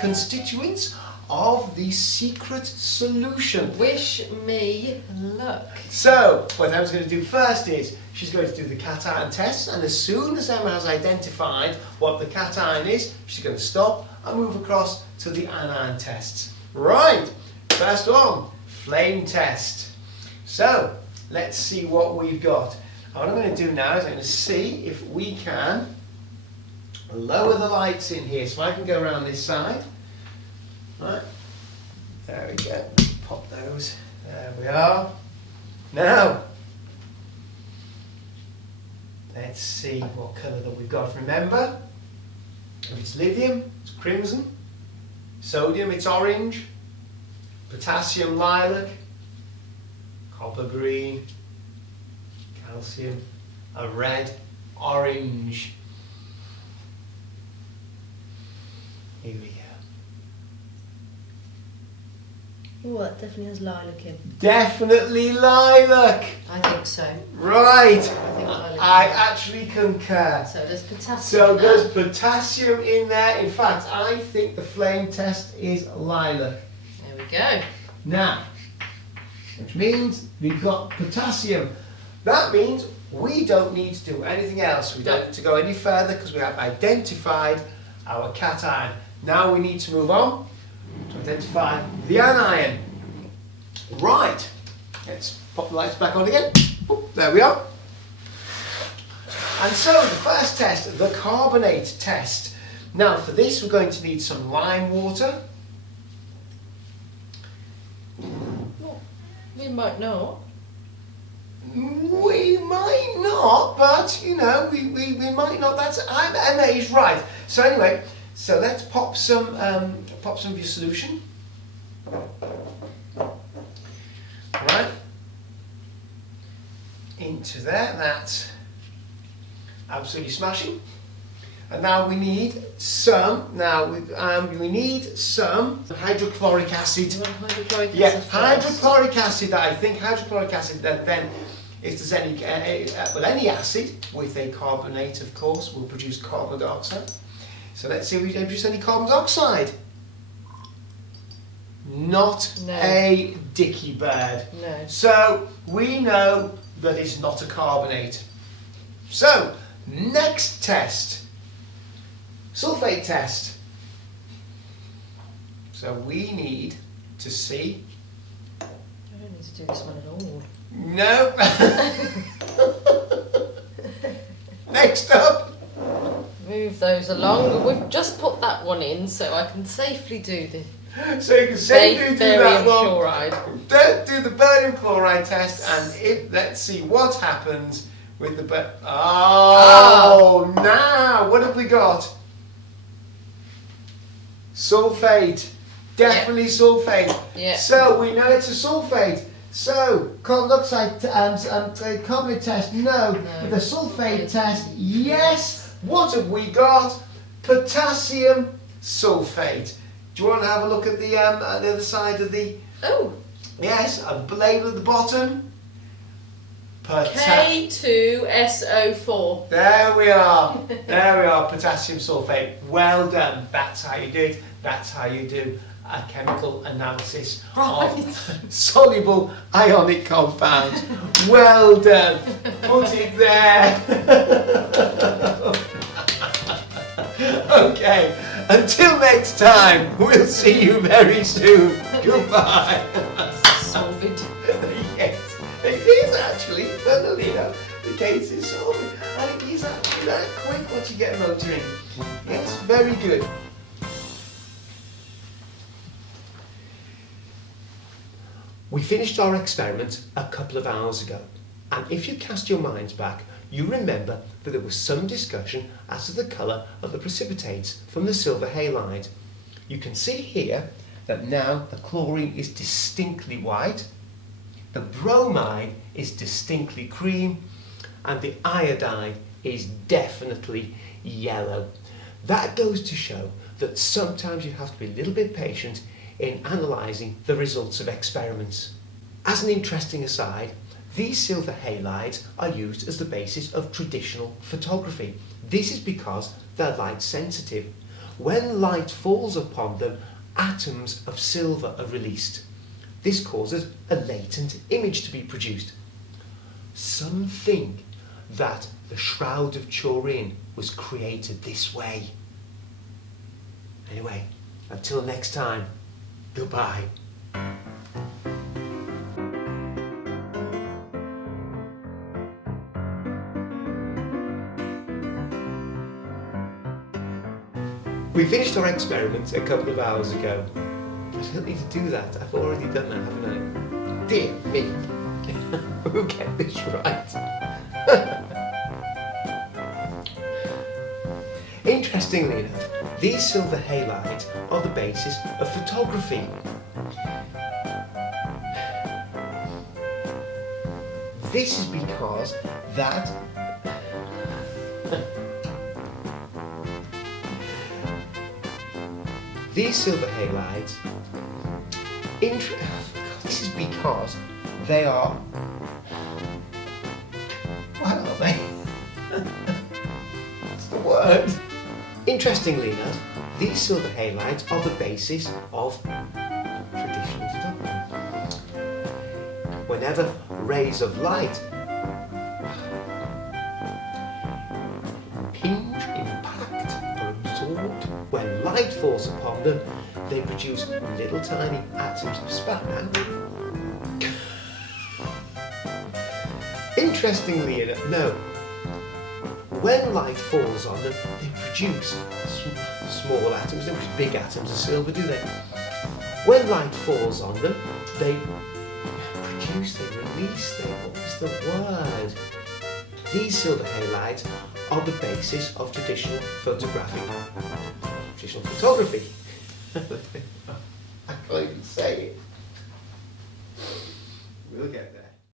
Constituents of the secret solution. Wish me luck. So, what Emma's going to do first is she's going to do the cation test, and as soon as Emma has identified what the cation is, she's going to stop and move across to the anion tests. Right, first one, flame test. So, let's see what we've got. What I'm going to do now is I'm going to see if we can lower the lights in here. So I can go around this side. Right, there we go, pop those, there we are. Now, let's see what colour that we've got. Remember, if it's lithium, it's crimson, sodium, it's orange, potassium, lilac, copper, green, calcium, a red, orange. Here we go. Oh, that definitely has lilac in. Definitely lilac. I think so. Right. I think lilac. I actually concur. So there's potassium. So there's potassium in there. In fact, I think the flame test is lilac. There we go. Now, which means we've got potassium. That means we don't need to do anything else. We don't need to go any further because we have identified our cation. Now we need to move on to identify the anion. Right, let's pop the lights back on again. Oop, there we are. And so the first test, the carbonate test. Now for this we're going to need some lime water. Well, we might not. We might not, but you know, we might not. Emma is right. So anyway, so let's pop some of your solution. Right, into there. That's absolutely smashing. And now we need some. Now we need some hydrochloric acid. You want hydrochloric acid? Yeah, first? hydrochloric acid. I think hydrochloric acid. Then, if there's any any acid with a carbonate, of course, will produce carbon dioxide. So let's see if we can produce any carbon dioxide. Not No. a dicky bird. No. So we know that it's not a carbonate. So next test, sulfate test. So we need to see. I don't need to do this one at all. No. Next up. Move those along. We've just put that one in, so I can safely do the So you can safely do that barium one. chloride. Don't do the barium chloride test, and let's see what happens with the now what have we got? Sulfate. Definitely sulfate. Yeah. So we know it's a sulfate. So carbon dioxide carbonate test, no. With the sulfate test, yes. What have we got? Potassium sulfate. Do you want to have a look at the other side of the? Oh. Yes, a label at the bottom. K2SO4. There we are. There we are. Potassium sulfate. Well done. That's how you do it. That's how you do a chemical analysis of soluble ionic compounds. Well done. Put it there. Okay. Until next time, we'll see you very soon. Goodbye. Solvent. Yes, it is actually, funnily enough, the case is solved. And it is actually that quick once you get motoring. Yes, very good. We finished our experiment a couple of hours ago, and if you cast your minds back, you remember that there was some discussion as to the colour of the precipitates from the silver halide. You can see here that now the chlorine is distinctly white, the bromide is distinctly cream, and the iodine is definitely yellow. That goes to show that sometimes you have to be a little bit patient in analysing the results of experiments. As an interesting aside, these silver halides are used as the basis of traditional photography. This is because they're light sensitive. When light falls upon them, atoms of silver are released. This causes a latent image to be produced. Some think that the Shroud of Turin was created this way. Anyway, until next time, goodbye. We finished our experiment a couple of hours ago. I don't need to do that. I've already done that, haven't I? Dear me. Who get this right? Interestingly enough, these silver halides are the basis of photography. This is because that these silver halides, this is because they are, what are they? What's the word? Interestingly enough, these silver halides are the basis of traditional photography. Whenever rays of light impinge, impact, or absorbed, when light falls upon them, they produce little tiny atoms of spark. Interestingly enough, no. When light falls on them, they produce small atoms. They don't produce big atoms of silver, do they? When light falls on them, they release, what was the word? These silver halides are the basis of traditional photography. I can't even say it. We'll get there.